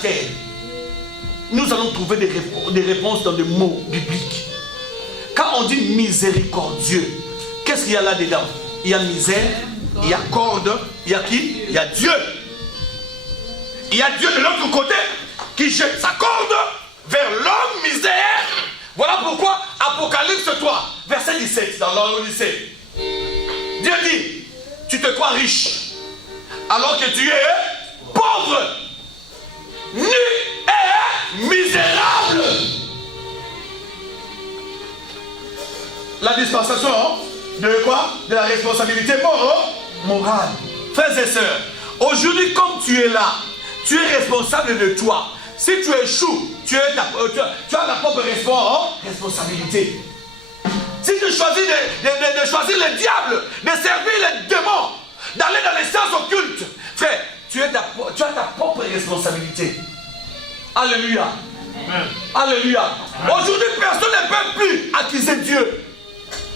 terre, nous allons trouver des réponses dans des mots bibliques. Quand on dit miséricordieux, qu'est-ce qu'il y a là-dedans? Il y a misère, il y a corde, il y a qui? Il y a Dieu. Il y a Dieu de l'autre côté qui jette sa corde vers l'homme misère. Voilà pourquoi Apocalypse 3, verset 17, dans l'Odyssée. Dieu dit, tu te crois riche, alors que tu es pauvre, nu et misérable. La dispensation de quoi? De la responsabilité morale. Frères et sœurs, aujourd'hui comme tu es là, tu es responsable de toi. Si tu échoues, tu as ta propre responsabilité. Si tu choisis de choisir le diable, de servir les démons, d'aller dans les sciences occultes, frère, tu as ta propre responsabilité. Alléluia. Amen. Alléluia. Aujourd'hui, personne ne peut plus accuser Dieu.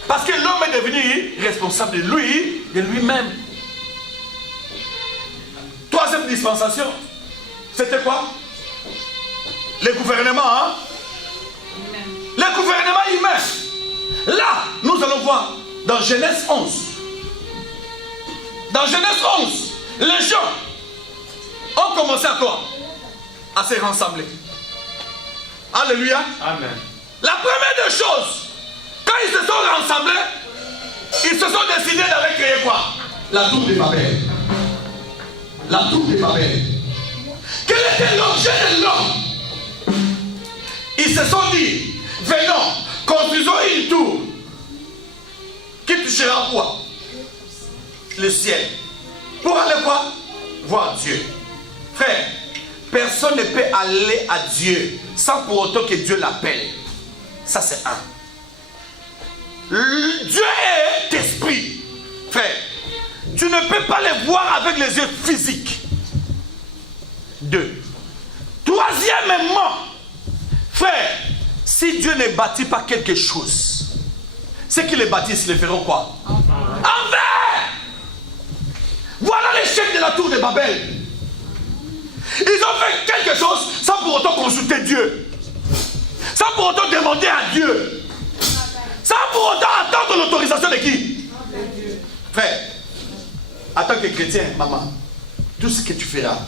Parce que l'homme est devenu responsable de lui-même. Troisième dispensation, c'était quoi? Le gouvernement, hein? Le gouvernement humain. Là, nous allons voir dans Genèse 11. Dans Genèse 11, les gens ont commencé à quoi? À se rassembler. Alléluia. Amen. La première des choses, quand ils se sont rassemblés, ils se sont décidés d'aller créer quoi? La tour de Babel. La tour de Babel. Quel était l'objet de l'homme? Ils se sont dit, venons, construisons une tour qui touchera quoi? Le ciel. Pour aller quoi? Voir Dieu. Frère, personne ne peut aller à Dieu sans pour autant que Dieu l'appelle. Ça c'est un. Dieu est esprit. Frère, tu ne peux pas le voir avec les yeux physiques. 2. Troisièmement, frère, si Dieu ne bâtit pas quelque chose, ceux qui le bâtissent le feront quoi? Envers. Voilà l'échec de la tour de Babel. Ils ont fait quelque chose sans pour autant consulter Dieu, sans pour autant demander à Dieu, sans pour autant attendre l'autorisation de qui? Frère, en tant que chrétien, maman, tout ce que tu feras,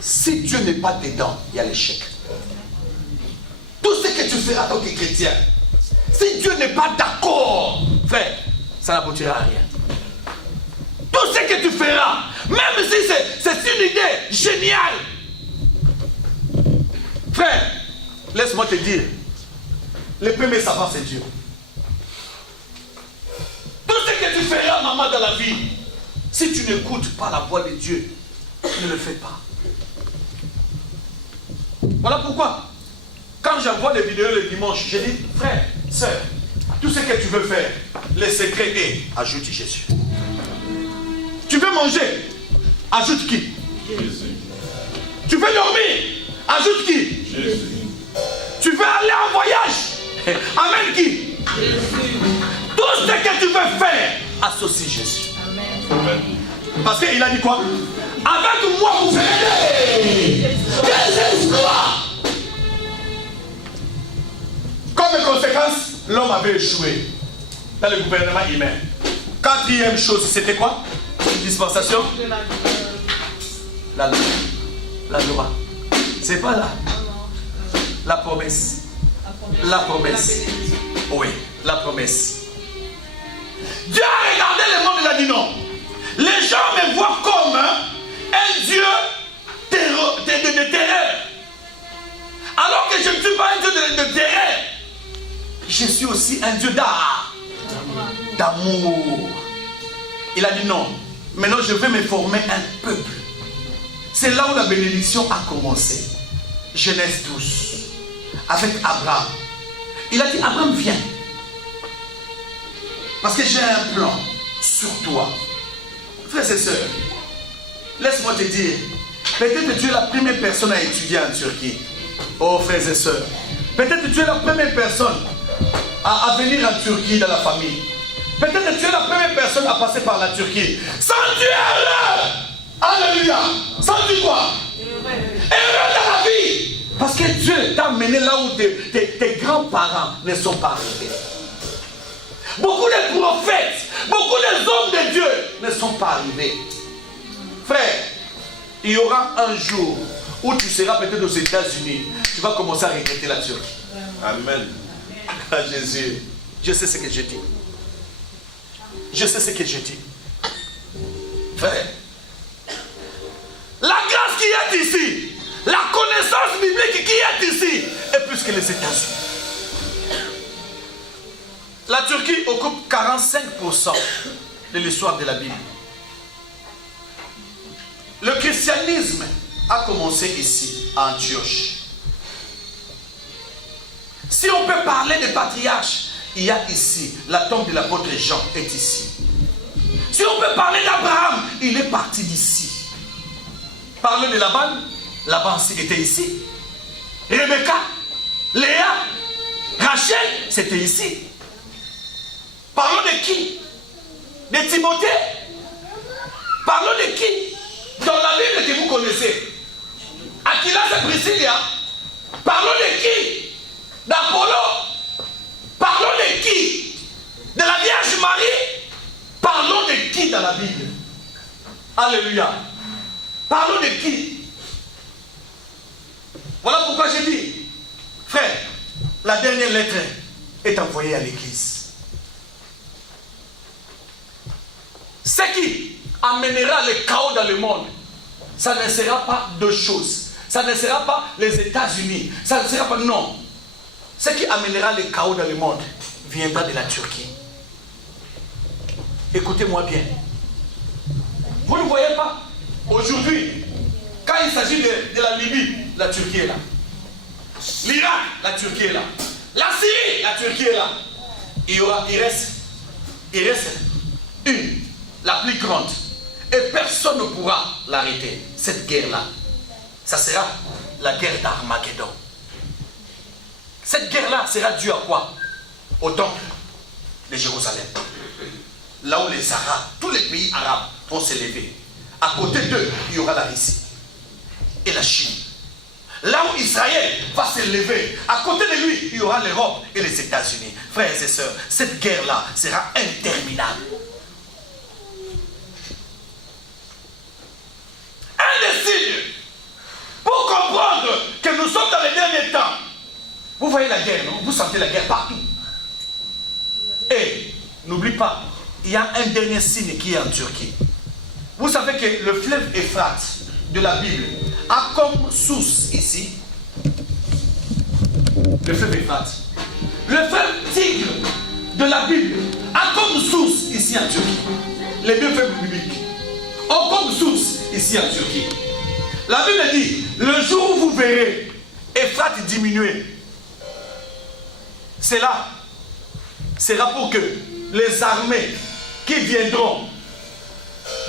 si Dieu n'est pas dedans, il y a l'échec. Tout ce que tu feras en tant que chrétien, si Dieu n'est pas d'accord, frère, ça n'aboutira à rien. Tout ce que tu feras, même si c'est une idée géniale, frère, laisse-moi te dire, le premier savant c'est Dieu. Tout ce que tu feras, maman, dans la vie, si tu n'écoutes pas la voix de Dieu, ne le fais pas. Voilà pourquoi, quand j'envoie des vidéos le dimanche, je dis, frère, sœur, tout ce que tu veux faire, le secret est, ajoute Jésus. Tu veux manger, ajoute qui? Jésus. Tu veux dormir, ajoute qui? Jésus. Tu veux aller en voyage, amène qui? Jésus. Tout ce que tu veux faire, associe Jésus. Amen. Parce qu'il a dit quoi? Avec moi vous verrez des exploits. Comme conséquence, l'homme avait échoué dans le gouvernement humain. Quatrième chose, c'était quoi? Dispensation? La loi. La loi. C'est pas là. La promesse. La promesse. Oui, la promesse. Dieu a regardé le monde et il a dit non. Les gens me voient comme un Dieu de terreur. Alors que je ne suis pas un Dieu de terreur. Je suis aussi un Dieu d'amour. Il a dit non. Maintenant je vais me former un peuple. C'est là où la bénédiction a commencé. Genèse 12. Avec Abraham. Il a dit Abraham viens. Parce que j'ai un plan sur toi. Frères et sœurs, laisse-moi te dire, peut-être que tu es la première personne à étudier en Turquie. Oh frères et sœurs, peut-être que tu es la première personne à venir en Turquie dans la famille. Peut-être que tu es la première personne à passer par la Turquie. Sans Dieu heureux. Alléluia. Sans Dieu quoi? Heureux dans Parce que Dieu t'a mené là où tes grands-parents ne sont pas arrivés. Beaucoup de prophètes, beaucoup d'hommes de Dieu ne sont pas arrivés. Frère, il y aura un jour où tu seras peut-être aux États-Unis. Tu vas commencer à regretter la Turquie. Amen. Ah, Jésus, je sais ce que je dis. Je sais ce que je dis. Frère, la grâce qui est ici, la connaissance biblique qui est ici, est plus que les États-Unis. La Turquie occupe 45% de l'histoire de la Bible. Le christianisme a commencé ici, à Antioche. Si on peut parler des patriarches, il y a ici, la tombe de l'apôtre Jean est ici. Si on peut parler d'Abraham, il est parti d'ici. Parlons de Laban, Laban était ici. Rebecca, Léa, Rachel, c'était ici. Parlons de qui? De Timothée. Parlons de qui? Dans la Bible que vous connaissez. Aquilas et Priscilla. Parlons de qui? D'Apollo. Parlons de qui? De la Vierge Marie. Parlons de qui dans la Bible? Alléluia. Parlons de qui? Voilà pourquoi j'ai dit, frère, la dernière lettre est envoyée à l'église. Ce qui amènera le chaos dans le monde, ça ne sera pas deux choses. Ça ne sera pas les États-Unis. Ça ne sera pas, non. Ce qui amènera le chaos dans le monde viendra de la Turquie. Écoutez-moi bien. Vous ne voyez pas? Aujourd'hui, quand il s'agit de la Libye, la Turquie est là. L'Irak, la Turquie est là. La Syrie, la Turquie est là. Il reste une, la plus grande. Et personne ne pourra l'arrêter. Cette guerre-là, ça sera la guerre d'Armageddon. Cette guerre-là sera due à quoi? Au temple de Jérusalem. Là où les Arabes, tous les pays arabes vont s'élever. À côté d'eux, il y aura la Russie et la Chine. Là où Israël va s'élever, à côté de lui, il y aura l'Europe et les États-Unis. Frères et sœurs, cette guerre-là sera interminable. Un des signes pour comprendre que nous sommes dans les derniers temps. Vous voyez la guerre, non? Vous sentez la guerre partout. Et n'oublie pas, il y a un dernier signe qui est en Turquie. Vous savez que le fleuve Euphrate de la Bible a comme source ici le fleuve Euphrate. Le fleuve Tigre de la Bible a comme source ici en Turquie. Les deux fleuves bibliques ont comme source ici en Turquie. La Bible dit, le jour où vous verrez Euphrate diminuer, cela sera pour que les armées qui viendront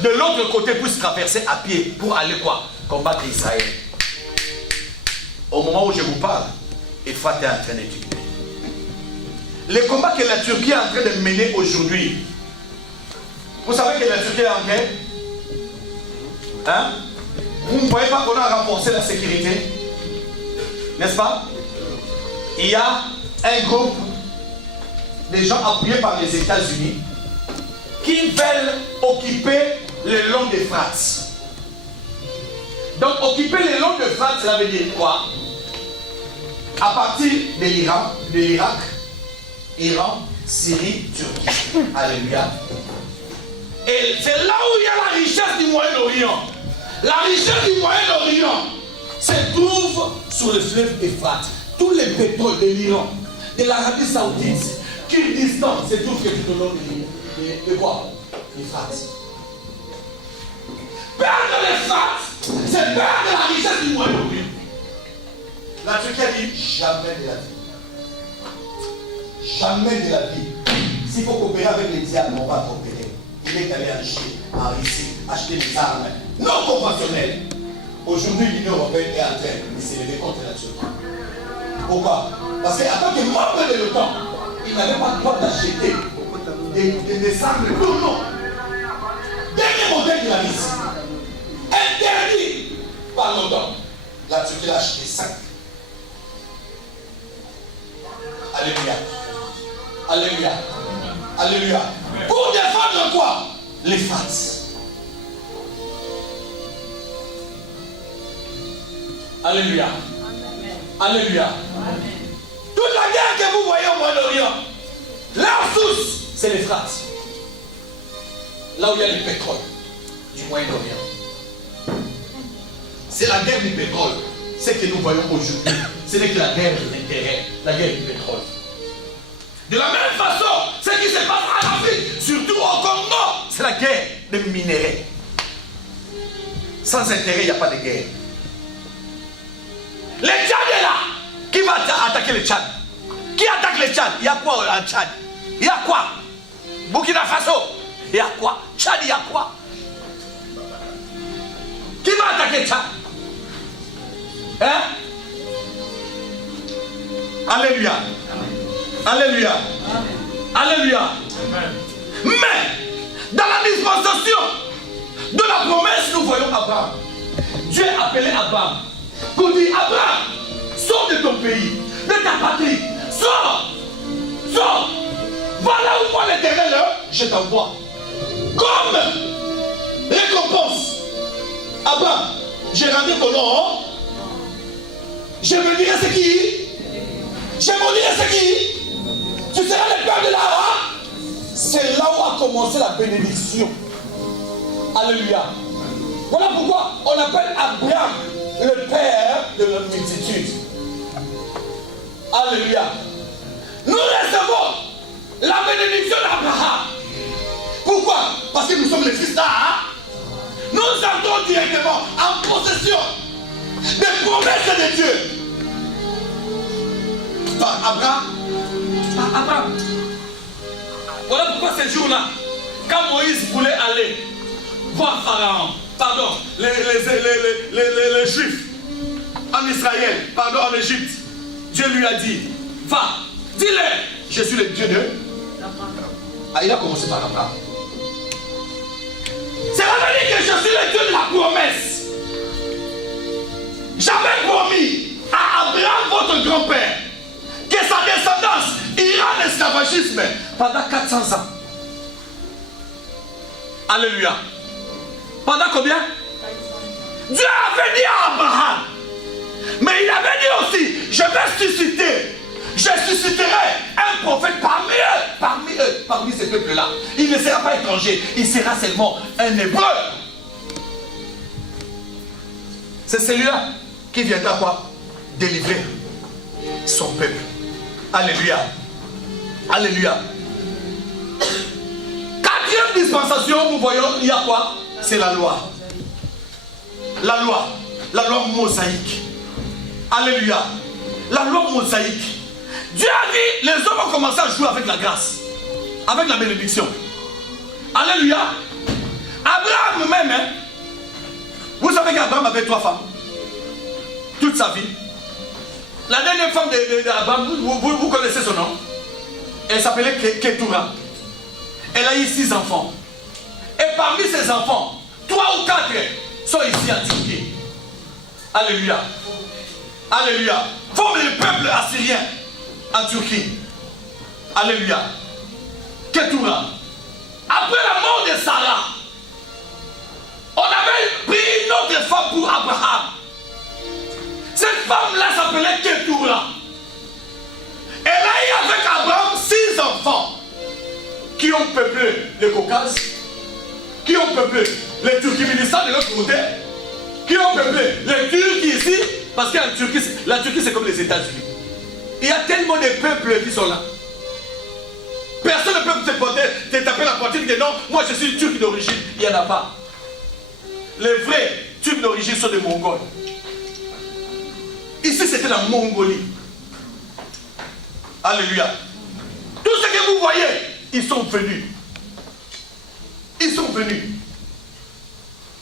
de l'autre côté puissent traverser à pied pour aller quoi? Combattre Israël. Au moment où je vous parle, Euphrate est en train de diminuer. Les combats que la Turquie est en train de mener aujourd'hui, vous savez que la Turquie est en guerre? Hein? Vous ne voyez pas qu'on a renforcé la sécurité? N'est-ce pas? Il y a un groupe de gens appuyés par les États-Unis qui veulent occuper le long d'Euphrate. Donc occuper le long d'Euphrate, cela veut dire quoi? À partir de l'Iran, de l'Irak, Iran, Syrie, Turquie. Alléluia. Et c'est là où il y a la richesse du Moyen-Orient. La richesse du Moyen-Orient se trouve sur le fleuve Euphrate. Tous les pétroles de l'Iran, de l'Arabie Saoudite, Kurdistan, se trouve que tout au long de quoi? L'Euphrate. Perdre l'Euphrate, c'est perdre la richesse du Moyen-Orient. La Turquie a dit jamais de la vie. Jamais de la vie. S'il faut coopérer avec les diables, on va coopérer. Il est allé en Chine, en Russie, acheter des armes non conventionnelles. Aujourd'hui, l'Union européenne est en train de s'élever contre la Turquie. Pourquoi? Parce qu'en tant que membre de l'OTAN, il n'avait pas le droit d'acheter des armes pour nous. Dernier modèle de la Russie. Interdit par l'OTAN. La Turquie a acheté 5. Alléluia. Alléluia. Alléluia. Pour défendre quoi? L'Euphrate. Alléluia. Alléluia. Toute la guerre que vous voyez au Moyen-Orient, leur source, c'est l'Euphrate. Là où il y a le pétrole du Moyen-Orient. C'est la guerre du pétrole. Ce que nous voyons aujourd'hui, ce n'est que la guerre de l'intérêt, la guerre du pétrole. De la même façon, ce qui se passe en Afrique, surtout au Congo, c'est la guerre des minéraux. Sans intérêt, il n'y a pas de guerre. Le Tchad est là. Qui va attaquer le Tchad? Qui attaque le Tchad? Il y a quoi en Tchad? Il y a quoi? Burkina Faso? Il y a quoi? Tchad, il y a quoi? Qui va attaquer le Tchad? Hein? Alléluia. Alléluia. Alléluia. Mais, dans la dispensation de la promesse, nous voyons Abraham. Dieu a appelé Abraham pour dire, Abraham, sors de ton pays, de ta patrie, sors, sors, voilà où moi l'Éternel, je t'envoie. Comme récompense, Abraham, j'ai rendu ton nom, je me dirai ce qui, je me dirai ce qui, tu seras le père de la. C'est là où a commencé la bénédiction. Alléluia. Voilà pourquoi on appelle Abraham le père de la multitude. Alléluia. Nous recevons la bénédiction d'Abraham. Pourquoi? Parce que nous sommes les fils d'Abraham. Nous entrons directement en possession des promesses de Dieu. Par Abraham. Par Abraham. Voilà pourquoi ce jour-là, quand Moïse voulait aller voir Pharaon, pardon, les Juifs en Israël, pardon, en Égypte, Dieu lui a dit, va, dis-leur, je suis le Dieu de... Ah, il a commencé par Abraham. C'est la vérité que je suis le Dieu de la promesse. J'avais promis à Abraham, votre grand-père, que sa descendance ira en esclavagisme pendant 400 ans. Alléluia. Pendant combien? Dieu avait dit à Abraham, mais il avait dit aussi, je vais susciter, je susciterai un prophète parmi ces peuples-là. Il ne sera pas étranger, il sera seulement un hébreu. C'est celui-là qui viendra quoi? Délivrer son peuple. Alléluia. Alléluia. Quatrième dispensation, nous voyons, il y a quoi? C'est la loi. La loi mosaïque. Alléluia. La loi mosaïque. Dieu a dit, les hommes ont commencé à jouer avec la grâce, avec la bénédiction. Alléluia. Abraham même, hein? Vous savez qu'Abraham avait 3 femmes toute sa vie. La dernière femme d'Abraham, vous connaissez son nom? Elle s'appelait Ketura. Elle a eu 6 enfants. Et parmi ces enfants, 3 ou 4 sont ici en Turquie. Alléluia. Alléluia. Forment le peuple assyrien en Turquie. Alléluia. Ketura. Après la mort de Sarah, on avait pris une autre femme pour Abraham. Cette femme-là s'appelait Ketura. Elle a eu avec Abraham 6 enfants qui ont peuplé le Caucase, qui ont peuplé le Turkménistan de l'autre côté, qui ont peuplé les Turcs ici, parce qu'en Turquie, la Turquie c'est comme les États-Unis. Il y a tellement de peuples qui sont là. Personne ne peut te taper la poitrine et dire non, moi je suis Turc d'origine. Il n'y en a pas. Les vrais Turcs d'origine sont des Mongols. Ici c'était la Mongolie. Alléluia. Tout ce que vous voyez, ils sont venus. Ils sont venus.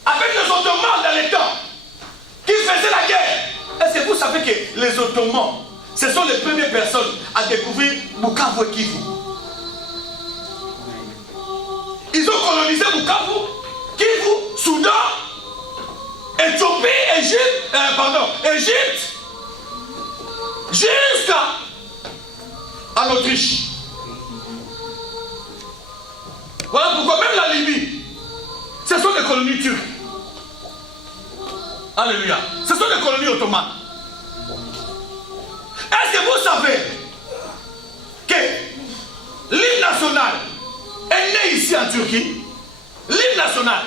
Avec les Ottomans dans les temps, qui faisaient la guerre. Est-ce que vous savez que les Ottomans, ce sont les premières personnes à découvrir Bukavu et Kivu? Ils ont colonisé Bukavu, Kivu, Soudan, Éthiopie, Égypte, jusqu'à en Autriche. Voilà pourquoi même la Libye, ce sont des colonies turques. Alléluia. Ce sont des colonies ottomanes. Est-ce que vous savez que l'hymne national est né ici en Turquie? L'hymne national.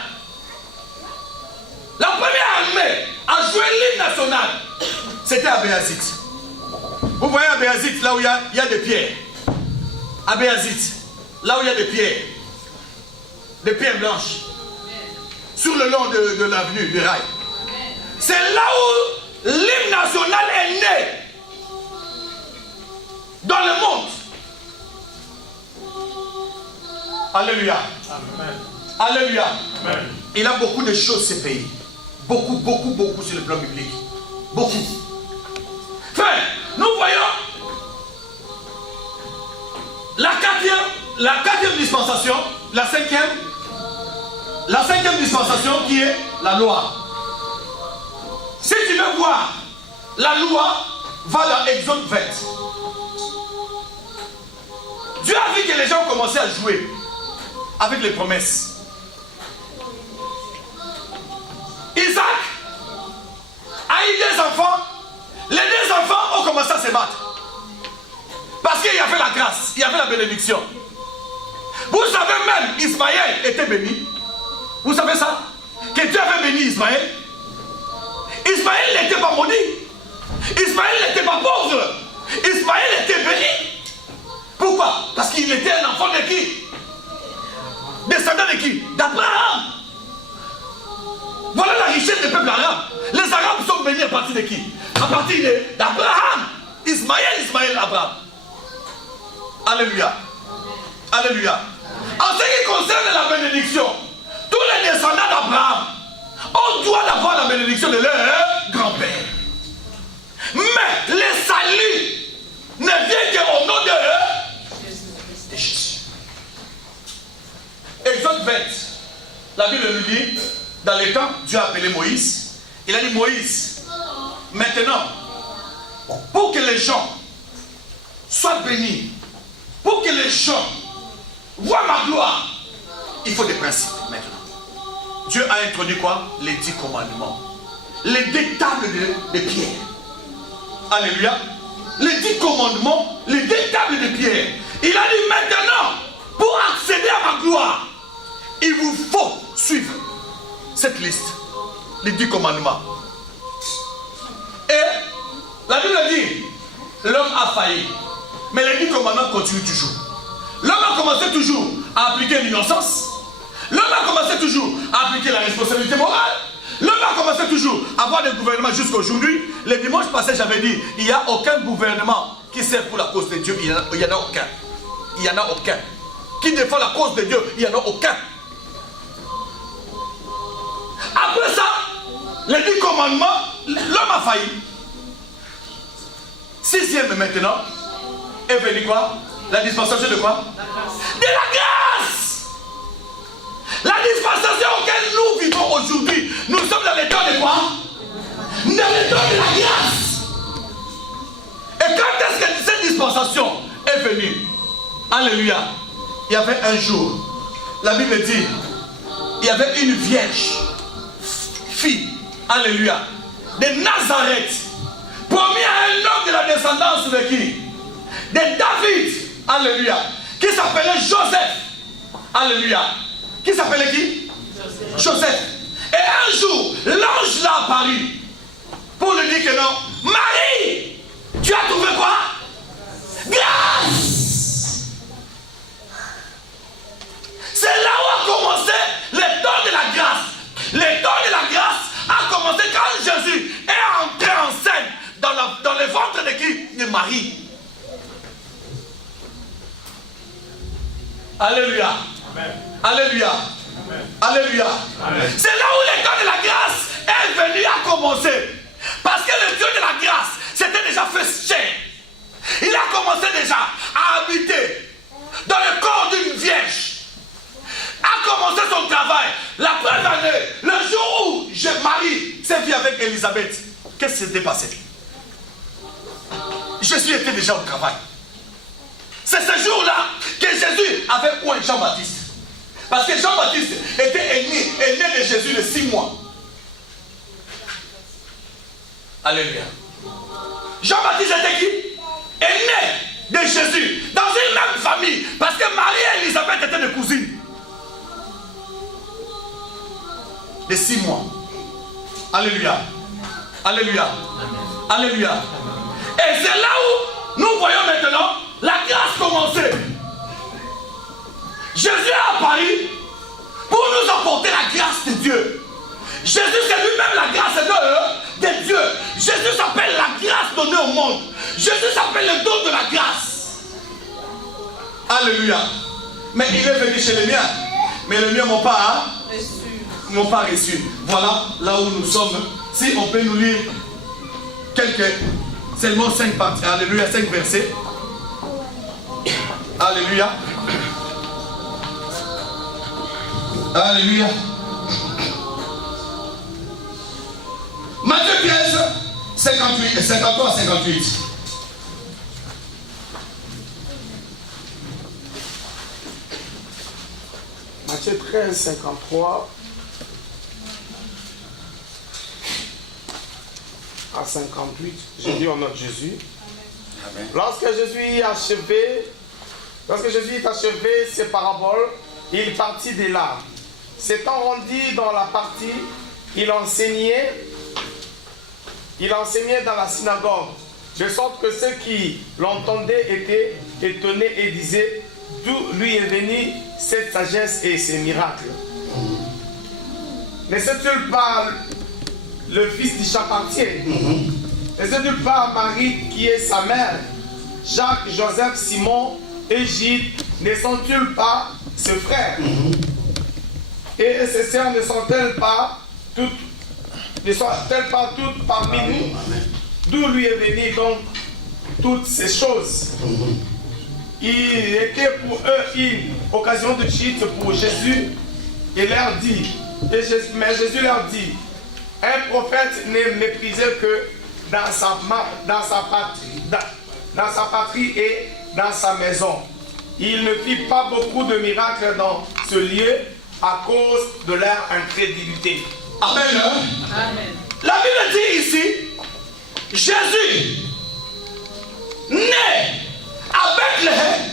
La première armée à jouer l'hymne national, c'était à Béazit. Vous voyez à Béazit, là où il y a des pierres. À Béazit, là où il y a des pierres blanches, sur le long de l'avenue du rail. C'est là où l'hymne national est né dans le monde. Alléluia. Amen. Alléluia. Amen. Il a beaucoup de choses, ce pays. Beaucoup sur le plan biblique. Beaucoup. Frère, nous voyons la quatrième dispensation, la cinquième dispensation qui est la loi. Si tu veux voir la loi, va dans Exode 20. Dieu a vu que les gens commençaient à jouer avec les promesses. Isaac a eu des enfants. Les deux enfants ont commencé à se battre. Parce qu'il y avait la grâce, il y avait la bénédiction. Vous savez même, Ismaël était béni. Vous savez ça? Que Dieu avait béni Ismaël. Ismaël n'était pas maudit. Ismaël n'était pas pauvre. Ismaël était béni. Pourquoi? Parce qu'il était un enfant de qui? Descendant de qui? D'Abraham. Voilà la richesse des peuples arabes. Les Arabes sont bénis à partir de qui? À partir d'Abraham. Ismaël, Abraham. Alléluia. Alléluia. En ce qui concerne la bénédiction, tous les descendants d'Abraham, on doit avoir la bénédiction de leur grand-père. Mais les saluts ne viennent qu'au nom de Jésus. Exode 20. La Bible nous dit, dans les temps, Dieu a appelé Moïse. Il a dit, Moïse, maintenant, pour que les gens soient bénis, pour que les gens voient ma gloire, il faut des principes maintenant. Dieu a introduit quoi? Les 10 commandements. Les 2 tables de pierre. Alléluia. Les 10 commandements, les 2 tables de pierre. Il a dit maintenant, pour accéder à ma gloire, il vous faut suivre cette liste. Les 10 commandements. Et la Bible dit, l'homme a failli. Mais les 10 commandements continuent toujours. L'homme a commencé toujours à appliquer l'innocence. L'homme a commencé toujours à appliquer la responsabilité morale. L'homme a commencé toujours à avoir des gouvernements jusqu'à aujourd'hui. Le dimanche passé, j'avais dit, il n'y a aucun gouvernement qui sert pour la cause de Dieu. Il n'y en a aucun. Il n'y en a aucun. Qui défend la cause de Dieu, il n'y en a aucun. Après ça, les 10 commandements, l'homme a failli. 6e maintenant, est venu quoi? La dispensation de quoi? De la grâce. La dispensation auquel nous vivons aujourd'hui, nous sommes dans les temps de quoi? Dans les temps de la grâce. Et quand est-ce que cette dispensation est venue? Alléluia. Il y avait un jour, la Bible dit, il y avait une vierge, fille, alléluia, de Nazareth, promis à un homme de la descendance de qui? De David, alléluia, qui s'appelait Joseph, alléluia. Qui s'appelait qui? Joseph. Et un jour, l'ange l'a apparu pour lui dire que non, Marie, tu as trouvé quoi? Grâce. C'est là où a commencé le temps de la grâce. Le temps de la grâce a commencé quand Jésus est entré en scène dans le ventre de qui? De Marie. Alléluia. Amen. Alléluia. Amen. Alléluia. C'est là où le temps de la grâce est venu à commencer. Parce que le Dieu de la grâce s'était déjà fait chair. Il a commencé déjà à habiter dans le corps d'une vierge. A commencé son travail. La première année, le jour où Marie s'est vue avec Élisabeth, qu'est-ce qui s'était passé? Jésus était déjà au travail. C'est ce jour-là que Jésus avait point Jean-Baptiste. Parce que Jean-Baptiste était aîné de Jésus de 6 mois. Alléluia. Jean-Baptiste était qui? Aîné de Jésus. Dans une même famille. Parce que Marie et Élisabeth étaient des cousines. De 6 mois. Alléluia. Alléluia. Alléluia. Et c'est là où nous voyons maintenant la grâce commencer. Jésus est apparu pour nous apporter la grâce de Dieu. Jésus c'est lui-même la grâce de Dieu. Jésus s'appelle la grâce donnée au monde. Jésus s'appelle le don de la grâce. Alléluia. Mais il est venu chez les miens. Mais les miens n'ont pas reçu. Voilà là où nous sommes. Si on peut nous lire seulement 5 parties. Alléluia, 5 versets. Alléluia. Alléluia. Matthieu 13, 53 à 58. Matthieu 13, 53 à 58. Je dis au nom de Jésus. Amen. Lorsque Jésus eut achevé ses paraboles, il partit de là. S'étant rendu dans la partie, il enseignait dans la synagogue, de sorte que ceux qui l'entendaient étaient étonnés et disaient: d'où lui est venue cette sagesse et ces miracles? Ne c'est-il pas le fils du charpentier? Ne c'est-il pas Marie qui est sa mère? Jacques, Joseph, Simon et Jude, ne sont-ils pas ses frères? Et ses sœurs ne sont-elles pas toutes parmi nous? D'où lui est venu donc toutes ces choses? Il était pour eux une occasion de chute pour Jésus et leur dit, mais Jésus leur dit: un prophète n'est méprisé que dans sa patrie et dans sa maison. Il ne fit pas beaucoup de miracles dans ce lieu à cause de leur incrédulité. Amen. Amen. La Bible dit ici, Jésus né à Bethléem.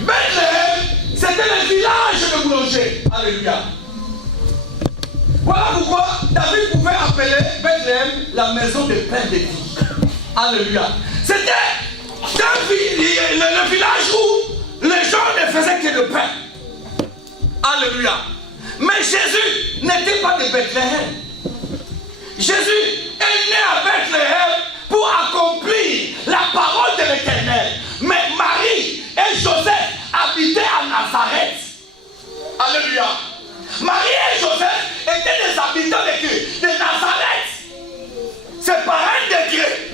Bethléem, c'était le village de boulanger. Alléluia. Voilà pourquoi David pouvait appeler Bethléem la maison de pain de vie. Alléluia. C'était le village où les gens ne faisaient que le pain. Alléluia. Mais Jésus n'était pas de Bethléem. Jésus est né à Bethléem pour accomplir la parole de l'Éternel. Mais Marie et Joseph habitaient à Nazareth. Alléluia. Marie et Joseph étaient des habitants de Nazareth. C'est par un décret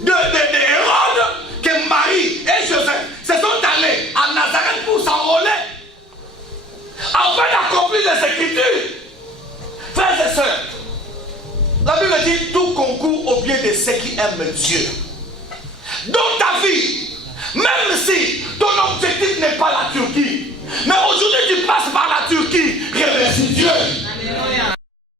de Hérode que Marie et Joseph se sont allés à Nazareth pour s'enrôler, afin d'accomplir les Écritures. Frères et sœurs, la Bible dit: tout concourt au bien de ceux qui aiment Dieu. Dans ta vie, même si ton objectif n'est pas la Turquie, mais aujourd'hui tu passes par la Turquie, remercie Dieu.